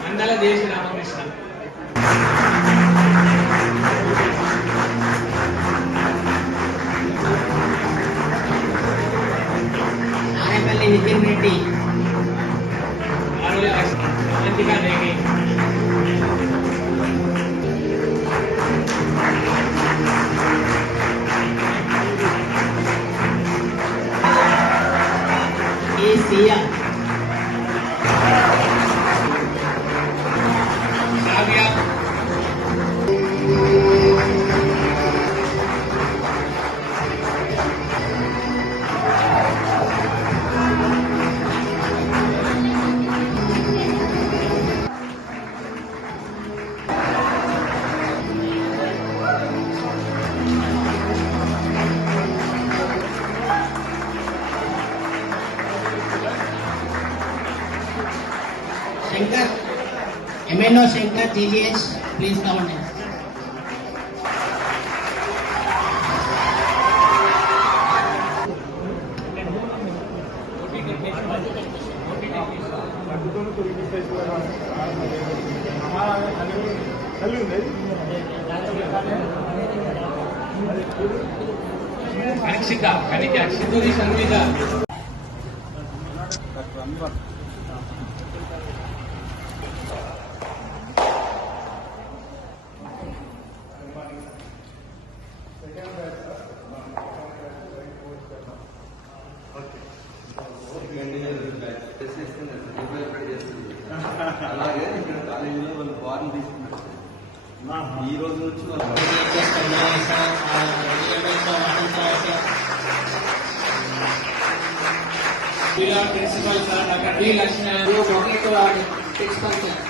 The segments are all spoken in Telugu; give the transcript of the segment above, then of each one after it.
మండల దేశ రామకృష్ణ నాయపల్లి నితిన్ రెడ్డి అవంతికా దేవి ఈ Siya Kavya Shankar MNO Shankar GGS please come on Akshita Kanika Siddhuri Sangeetha అలాగే ఇక్కడ కాలేజీలో వాళ్ళు బార్లు తీసుకున్నారు ఈ రోజు నుంచి వాళ్ళు principal sir doctor D Lakshmi principal sir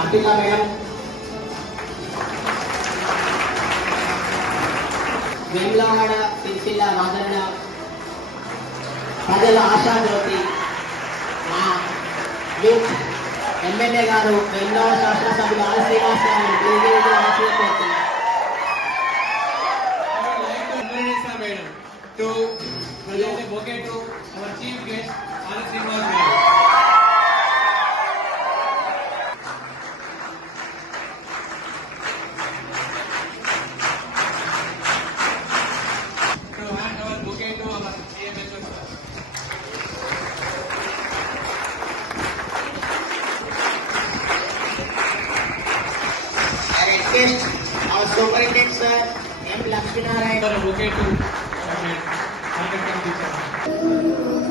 Artika madam Vemulawada Sircilla Rajanna ప్రజల ఆశాజ్యోతి మా యూత్ ఎమ్మెల్యే గారు ఎన్నో శాసనసభ్యులు ఆర్ శ్రీనివాస్ గారు కోరుతున్నారు. to present a bouquet to our chief guest, R. Srinivas Garu. To hand our bouquet to our CMHO sir. I request our superintendent sir M. Lakshminarayan For a bouquet to conducting teacher.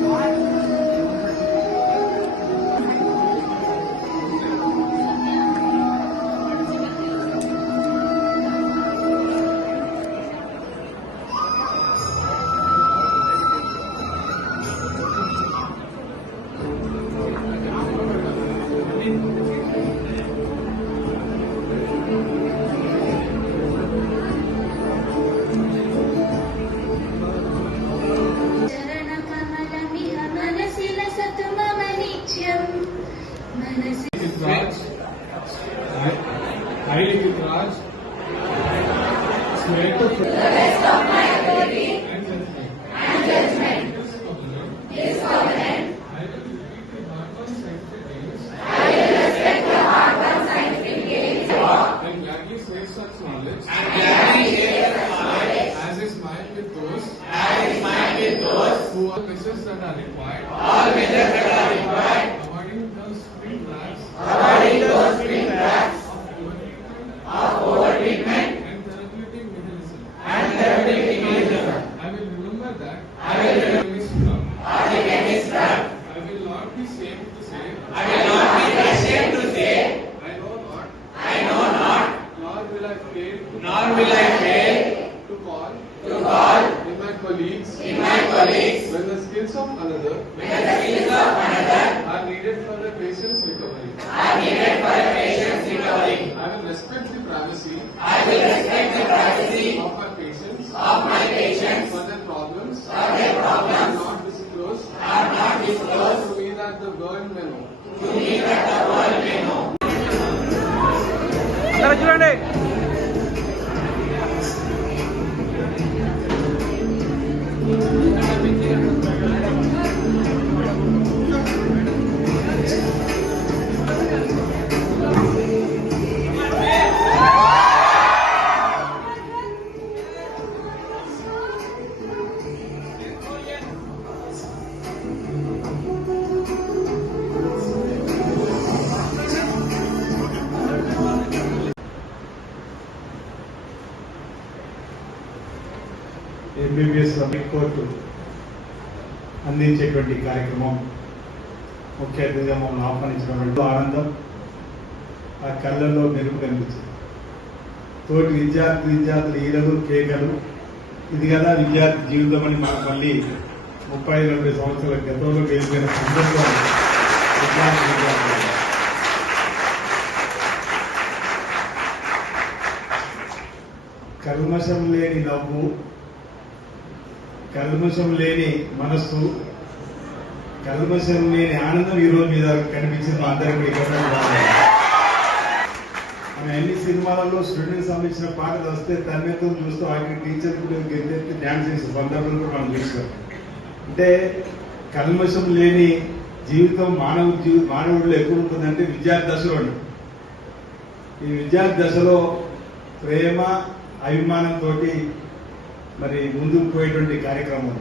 I live with Raj. Swear to the rest of my ability and judgment. This covenant. I will respect the hard-won scientific gains. And gladly share such knowledge. As is mine with those. Who all measures that are required. Avoiding those spring tracks. Of overtreatment and therapeutic mechanism. I will remember that. I will not be ashamed to say. I know not. Nor will I fail. To call. In my colleagues. When the skills of another. Are needed for the patient's recovery. I will respect the privacy. MBBS court అందించేటువంటి కార్యక్రమం ముఖ్య అతిథిగా మమ్మల్ని ఆహ్వానించినటువంటి ఆనందం, ఆ కళ్ళల్లో మెరుపు కనిపించింది. తోటి విద్యార్థులు ఈలలు కేకలు, ఇది కదా విద్యార్థి జీవితం అని మనకు మళ్ళీ 30-40 సంవత్సరాల గతంలో వెళ్ళిపోయిన సందర్భం విద్యార్థులు. కల్మషం లేని నవ్వు, కల్మషం లేని మనస్సు, కల్మషం లేని ఆనందం ఈరోజు మీద కనిపించింది మా అందరికీ. మన ఎన్ని సినిమాలలో స్టూడెంట్స్ సంబంధించిన పాటలు వస్తే తన్మేతో చూస్తూ వాటికి టీచర్ కూడా గెలిచి డ్యాన్స్ చేసే సందర్భాలు కూడా మనం చూసాం. అంటే కల్మషం లేని జీవితం మానవుడిలో ఎప్పుడు ఉంటుందంటే విద్యార్థి దశలోనే. ఈ విద్యార్థి దశలో ప్రేమ అభిమానంతో మరి ముందుకు పోయేటువంటి కార్యక్రమం.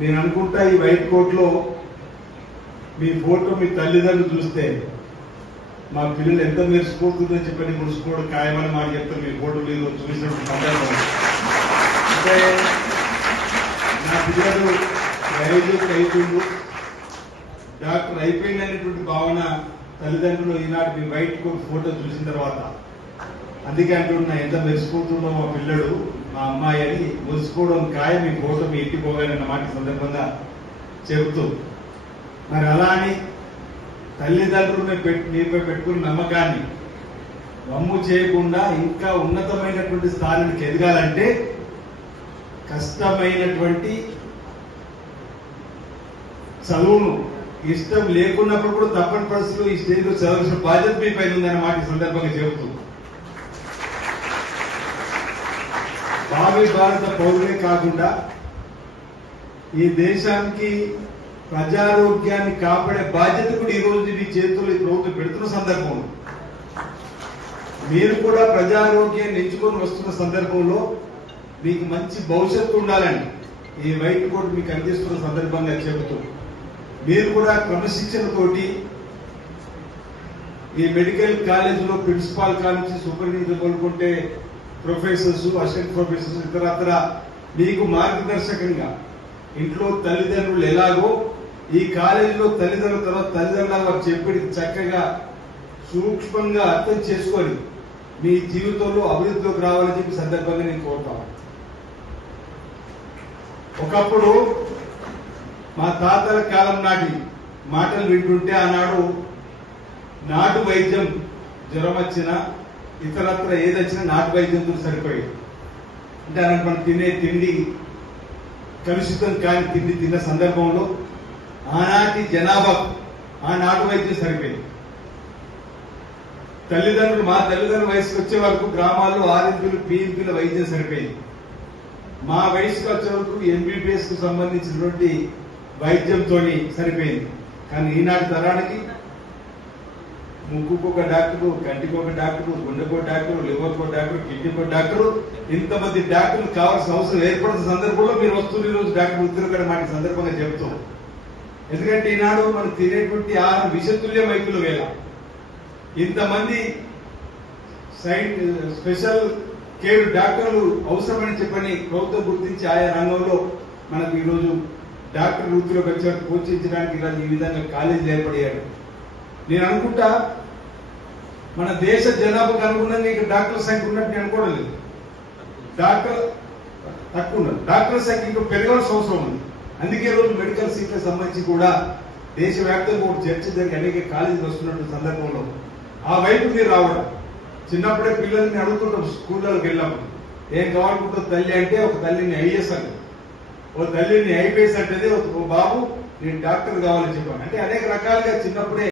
నేను అనుకుంటా ఈ వైట్ కోట్లో మీ ఫోటో మీ తల్లిదండ్రులు చూస్తే మా పిల్లలు ఎంత మెరిసిపోతుందని చెప్పని ముడుచుకోవడం ఖాయమని మాట చెప్తారు. మీ ఫోటో మీరు చూసినప్పుడు సందర్భం అంటే నా పిల్లలు గ్రాడ్యుయేట్ అయిపోయిండు, డాక్టర్ అయిపోయింది అనేటువంటి భావన తల్లిదండ్రులు ఈనాటి మీ వైట్ కోట్ ఫోటో చూసిన తర్వాత. అందుకే అంటున్నా ఎంత మెరిసిపోతుందో మా పిల్లడు మా అమ్మాయి అని మురిసిపోవడం ఖాయం మీ ఫోటో మీ ఇంటికి పోగానన్న మాట సందర్భంగా చెబుతూ, మరి అలా అని తల్లిదండ్రులు మీపై పెట్టుకున్న నమ్మకాన్ని వమ్ము చేయకుండా ఇంకా ఉన్నతమైనటువంటి స్థానానికి ఎదగాలంటే కష్టమైనటువంటి చదువును ఇష్టం లేకున్నప్పుడు కూడా తప్పని పరిస్థితుల్లో ఈ స్టేజ్లో చదవాల్సిన బాధ్యత మీ పైన ఉందన్న మాట ఈ సందర్భంగా చెబుతూ, భావి భారత పౌరులే కాకుండా ఈ దేశానికి ప్రజారోగ్యాన్ని కాపాడే బాధ్యత కూడా ఈ రోజు మీ చేతుల్లో ఈ ప్రభుత్వం పెడుతున్న సందర్భంలో మీరు కూడా ప్రజారోగ్యాన్ని ఎంచుకొని వస్తున్న సందర్భంలో మీకు మంచి భవిష్యత్తు ఉండాలని ఈ వైట్ కోట్ మీకు అందిస్తున్న సందర్భంగా చెబుతూ, మీరు కూడా క్రమశిక్షణతోటి ఈ మెడికల్ కాలేజీలో ప్రిన్సిపాల్ కాలేజీ సూపరింటెండెంట్ కోరుకుంటే ప్రొఫెసర్స్, అసిస్టెంట్ ప్రొఫెసర్స్ ఇతరత్ర మీకు మార్గదర్శకంగా ఇంట్లో తల్లిదండ్రులు ఎలాగో ఈ కాలేజీలో తల్లిదండ్రుల తర్వాత తల్లిదండ్రులు వారు చెప్పి చక్కగా సూక్ష్మంగా అర్థం చేసుకొని మీ జీవితంలో అభివృద్ధిలోకి రావాలని చెప్పి సందర్భంగా నేను కోరుతాను. ఒకప్పుడు మా తాతల కాలం నాటి మాటలు వింటుంటే ఆనాడు నాటు వైద్యం జ్వరం వచ్చినా ఇతరత్ర ఏదొచ్చినా నాటు వైద్యంతో సరిపోయేది. అంటే అలాంటి మనం తినే తిండి కలుషితం కాని తిండి తిన్న సందర్భంలో ఆనాటి జనాభా ఆ నాటు వైద్యం సరిపోయింది. మా తల్లిదండ్రుల వయసుకు వచ్చే వరకు గ్రామాల్లో ఆర్ఎంపీలు పిఎంపీల వైద్యం సరిపోయింది. మా వయసుకు వచ్చే వరకు ఎంబీబీఎస్ కు సంబంధించినటువంటి వైద్యంతో సరిపోయింది. కానీ ఈనాటి తరానికి ముక్కుకు ఒక డాక్టరు, కంటికి ఒక డాక్టరు, గుండెకు ఒక డాక్టరు, లివర్కు ఒక డాక్టరు, కిడ్నీకి ఒక డాక్టరు, ఇంతమంది డాక్టర్లు కావాల్సిన అవసరం ఏర్పడిన సందర్భంలో మీరు వస్తున్న ఈ రోజు డాక్టర్ ఉద్యోగం మాట సందర్భంగా చెబుతాం. ఎందుకంటే ఈనాడు మనం తినేటువంటి ఆహారం విషతుల్య వైద్యులు వేళ ఇంతమంది స్పెషల్ కేర్ డాక్టర్లు అవసరమని చెప్పని ప్రభుత్వం గుర్తించి ఆయా రంగంలో మనకు ఈరోజు డాక్టర్ వృత్తిలోకి వచ్చే పోషించడానికి ఇలా ఈ విధంగా కాలేజీలు ఏర్పడేయాడు. నేను అనుకుంటా మన దేశ జనాభాకు అనుగుణంగా ఇక్కడ డాక్టర్ల సంఖ్య ఉన్నట్టు నేను అనుకోవడం లేదు. డాక్టర్ తక్కువ ఉన్నారు, డాక్టర్ల సంఖ్య ఇంకా పెరగాల్సిన అవసరం ఉంది. అందుకే రోజు మెడికల్ సీట్లకు సంబంధించి కూడా దేశవ్యాప్తంగా ఒక చర్చ జరిగి అనేక కాలేజీలు వస్తున్నటువంటి సందర్భంలో ఆ వైపు మీరు రావడం. చిన్నప్పుడే పిల్లల్ని అడుగుతుంటాం స్కూళ్ళకి వెళ్ళినప్పుడు ఏం కావాలనుకుంటుంది తల్లి అంటే ఒక తల్లిని ఐఏఎస్ అంటే, ఓ తల్లిని ఐపీఎస్ అంటే, ఓ బాబు నేను డాక్టర్ కావాలని చెప్పాను. అంటే అనేక రకాలుగా చిన్నప్పుడే